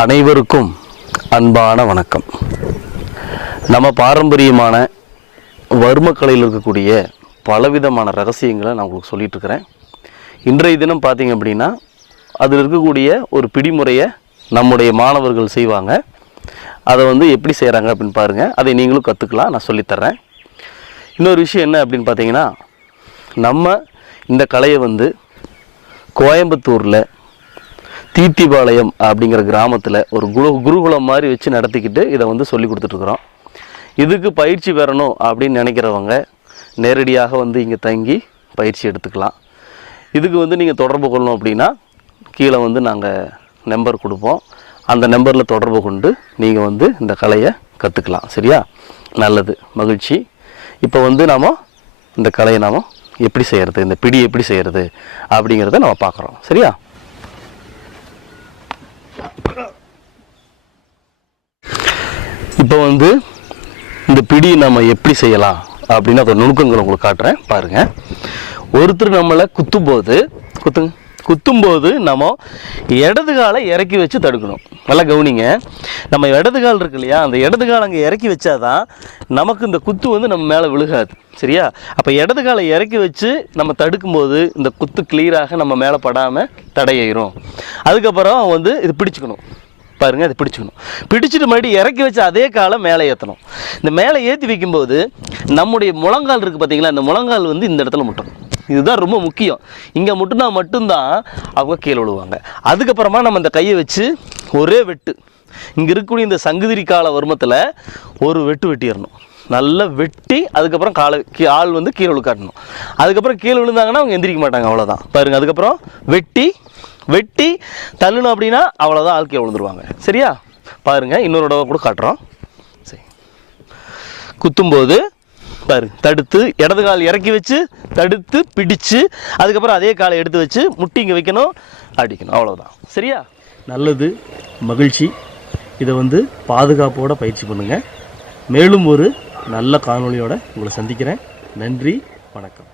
அனைவருக்கும் அன்பான வணக்கம். நம்ம பாரம்பரியமான வர்மக்கலையில் இருக்கக்கூடிய பலவிதமான ரகசியங்களை நான் உங்களுக்கு சொல்லிகிட்ருக்கிறேன் இன்றைய தினம் பார்த்திங்க அப்படின்னா அதில் இருக்கக்கூடிய ஒரு பிடிமுறையை நம்முடைய மாணவர்கள் செய்வாங்க. அதை வந்து எப்படி செய்கிறாங்க அப்படின்னு பாருங்கள் அதை நீங்களும் கற்றுக்கலாம். நான் சொல்லித்தர்றேன். இன்னொரு விஷயம் என்ன அப்படின்னு பார்த்தீங்கன்னா நம்ம இந்த கலையை வந்து கோயம்புத்தூரில் தீத்திபாளையம் அப்படிங்கிற கிராமத்தில் ஒரு குரு குருகுலம் மாதிரி வச்சு நடத்திக்கிட்டு இதை வந்து சொல்லி கொடுத்துட்ருக்குறோம். இதுக்கு பயிற்சி பெறணும் அப்படின்னு நினைக்கிறவங்க நேரடியாக வந்து இங்கே தங்கி பயிற்சி எடுத்துக்கலாம். இதுக்கு வந்து நீங்கள் தொடர்பு கொள்ளணும் அப்படின்னா கீழே வந்து நாங்கள் நம்பர் கொடுப்போம். அந்த நம்பரில் தொடர்பு கொண்டு நீங்கள் வந்து இந்த கலையை கற்றுக்கலாம் சரியா? நல்லது. மகிழ்ச்சி. இப்போ வந்து நாம் இந்த கலையை நாம் எப்படி செய்கிறது இந்த பிடி எப்படி செய்கிறது அப்படிங்கிறத நம்ம பார்க்குறோம். சரியா? இப்போ வந்து இந்த பிடி நம்ம எப்படி செய்யலாம் அப்படின்னு அதோட நுணுக்கங்களை உங்களுக்கு காட்டுறேன். பாருங்க. ஒருத்தர் நம்மளை குத்தும்போது குத்துங்க. குத்தும்போது நம்ம இடது காலை இறக்கி வச்சு தடுக்கணும். நல்லா கவனிங்க. நம்ம இடது கால் இருக்கு இல்லையா? அந்த இடது கால் அங்கே இறக்கி வச்சாதான் நமக்கு இந்த குத்து வந்து நம்ம மேலே விழுகாது. சரியா? அப்போ இடது காலை இறக்கி வச்சு நம்ம தடுக்கும்போது இந்த குத்து கிளியராக நம்ம மேலே படாமல் தடையிடும் அதுக்கப்புறம் வந்து இது பிடிச்சிக்கணும். பாருங்க அதை பிடிச்சிக்கணும். பிடிச்சிட்டு மறுபடியும் இறக்கி வச்சு அதே காலை மேலே ஏற்றணும் இந்த மேலே ஏற்றி வைக்கும்போது நம்முடைய முழங்கால் இருக்குது பார்த்தீங்களா இந்த முழங்கால் வந்து இந்த இடத்துல முட்டும் இதுதான் ரொம்ப முக்கியம். இங்கே முட்டினா மட்டும்தான் அவங்க கீழே விழுவாங்க. அதுக்கப்புறமா நம்ம இந்த கையை வச்சு ஒரே வெட்டு. இங்கே இருக்கக்கூடிய இந்த சங்குதிரி கால வருமத்தில் ஒரு வெட்டு வெட்டிடணும். நல்லா வெட்டி அதுக்கப்புறம் காலை கீ- ஆள் வந்து கீழே விழுக்காட்டணும் அதுக்கப்புறம் கீழே விழுந்தாங்கன்னா அவங்க எந்திரிக்க மாட்டாங்க அவ்வளோதான் பாருங்க அதுக்கப்புறம் வெட்டி வெட்டி தள்ளணும் அப்படின்னா அவ்வளோதான் ஆள் கீழே விழுந்துருவாங்க. சரியா? பாருங்கள் இன்னொரு தடவை கூட காட்டுறோம். சரி. குத்தும்போது பாரு தடுத்து இடது கால் இறக்கி வச்சு தடுத்து பிடிச்சு அதுக்கப்புறம் அதே காலை எடுத்து வச்சு முட்டி இங்கே வைக்கணும் அடிக்கணும். அவ்வளோதான் சரியா? நல்லது மகிழ்ச்சி. இதை வந்து பாதுகாப்போட பயிற்சி பண்ணுங்கள் மேலும் ஒரு நல்ல காணொலியோடு உங்களை சந்திக்கிறேன். நன்றி வணக்கம்.